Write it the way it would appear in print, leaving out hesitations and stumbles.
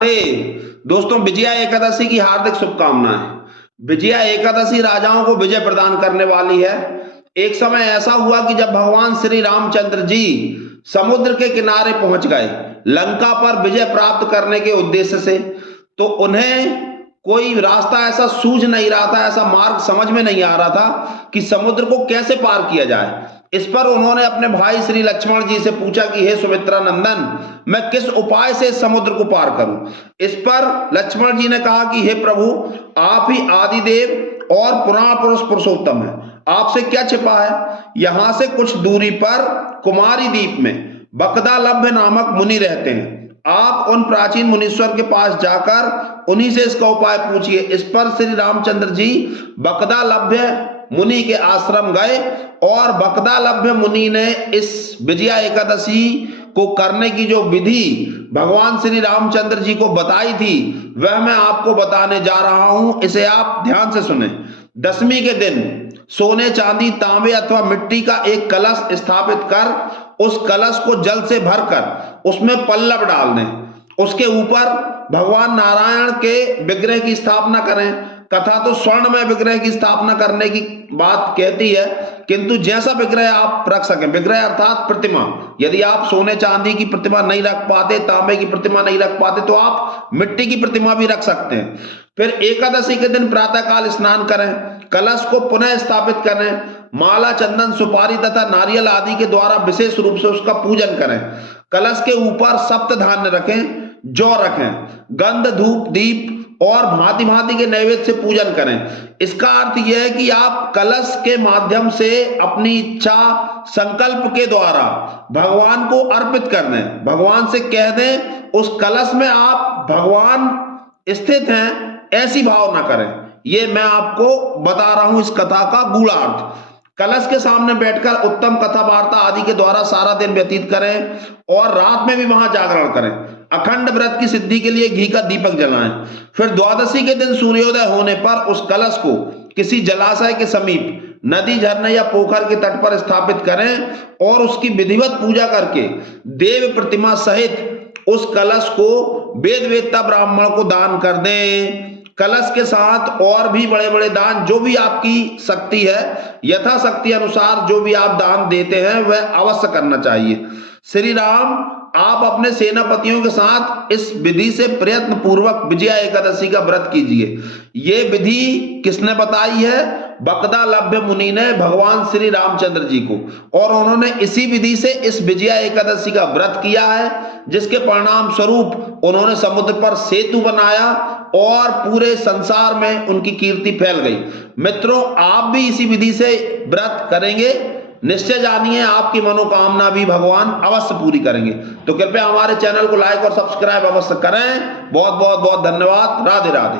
दोस्तों, विजया एकादशी की हार्दिक शुभकामनाएं। विजया एकादशी राजाओं को विजय प्रदान करने वाली है। एक समय ऐसा हुआ कि जब भगवान श्री रामचंद्र जी समुद्र के किनारे पहुंच गए लंका पर विजय प्राप्त करने के उद्देश्य से, तो उन्हें कोई रास्ता ऐसा सूझ नहीं रहा था, ऐसा मार्ग समझ में नहीं आ रहा था कि समुद्र को कैसे पार किया जाए। इस पर उन्होंने अपने भाई श्री लक्ष्मण जी से पूछा कि हे सुमित्रा नंदन, मैं किस उपाय से समुद्र को पार करूं। इस पर लक्ष्मण जी ने कहा कि हे प्रभु, आप ही आदिदेव और पुराण पुरुष पुरुषोत्तम हैं, आपसे क्या छिपा है। यहां से कुछ दूरी पर कुमारी द्वीप में बकदालभ्य नामक मुनि रहते हैं, आप उन प्राचीन मुनीश्वर के पास जाकर उन्हीं से इसका उपाय पूछिए। इस पर श्री रामचंद्र जी बकदालभ्य मुनि के आश्रम गए और बकदालभ्य मुनि ने इस विजया एकादशी को करने की जो विधि भगवान श्री रामचंद्र जी को बताई थी वह मैं आपको बताने जा रहा हूं, इसे आप ध्यान से सुने। दशमी के दिन सोने, चांदी, तांबे अथवा मिट्टी का एक कलश स्थापित कर उस कलश को जल से भरकर उसमें पल्लव डाल दें। उसके ऊपर भगवान नारायण के विग्रह की स्थापना करें। कथा तो स्वर्ण में विग्रह की स्थापना करने की बात कहती है, किंतु जैसा विग्रह आप रख सकें, विग्रह अर्थात प्रतिमा, यदि आप सोने चांदी की प्रतिमा नहीं रख पाते, तांबे की प्रतिमा नहीं रख पाते, तो आप मिट्टी की प्रतिमा भी रख सकते हैं। फिर एकादशी के दिन प्रातःकाल स्नान करें, कलश को पुनः स्थापित करें, माला, चंदन, सुपारी तथा नारियल आदि के द्वारा विशेष रूप से उसका पूजन करें। कलश के ऊपर सप्त धान्य रखें, जौ रखें, गंध, धूप, दीप और भांति भांति के नैवेद्य से पूजन करें। इसका अर्थ यह है कि आप कलश के माध्यम से अपनी इच्छा संकल्प के द्वारा भगवान को अर्पित कर दें। भगवान से कह दें उस कलश में आप भगवान स्थित हैं, ऐसी भावना करें। ये मैं आपको बता रहा हूं इस कथा का गूढ़ार्थ। कलश के सामने बैठकर उत्तम कथा वार्ता आदि के द्वारा सारा दिन व्यतीत करें और रात में भी वहां जागरण करें। अखंड व्रत की सिद्धि के लिए घी का दीपक जलाएं। फिर द्वादशी के दिन सूर्योदय होने पर उस कलश को किसी जलाशय के समीप, नदी, झरने या पोखर के तट पर स्थापित करें और उसकी विधिवत पूजा करके देव प्रतिमा सहित उस कलश को वेद वेत्ता ब्राह्मण को दान कर दें। कलश के साथ और भी बड़े बड़े दान, जो भी आपकी शक्ति है, यथाशक्ति अनुसार जो भी आप दान देते हैं वह अवश्य करना चाहिए। श्री राम, आप अपने सेनापतियों के साथ इस विधि से प्रयत्न पूर्वक विजया एकादशी का व्रत कीजिए। ये विधि किसने बताई है? बकदालभ्य मुनि ने भगवान श्री रामचंद्र जी को, और उन्होंने इसी विधि से इस विजया एकादशी का व्रत किया है, जिसके परिणाम स्वरूप उन्होंने समुद्र पर सेतु बनाया और पूरे संसार में उनकी कीर्ति फैल गई। मित्रों, आप भी इसी विधि से व्रत करेंगे, निश्चय जानिए आपकी मनोकामना भी भगवान अवश्य पूरी करेंगे। तो कृपया हमारे चैनल को लाइक और सब्सक्राइब अवश्य करें। बहुत बहुत बहुत धन्यवाद। राधे राधे।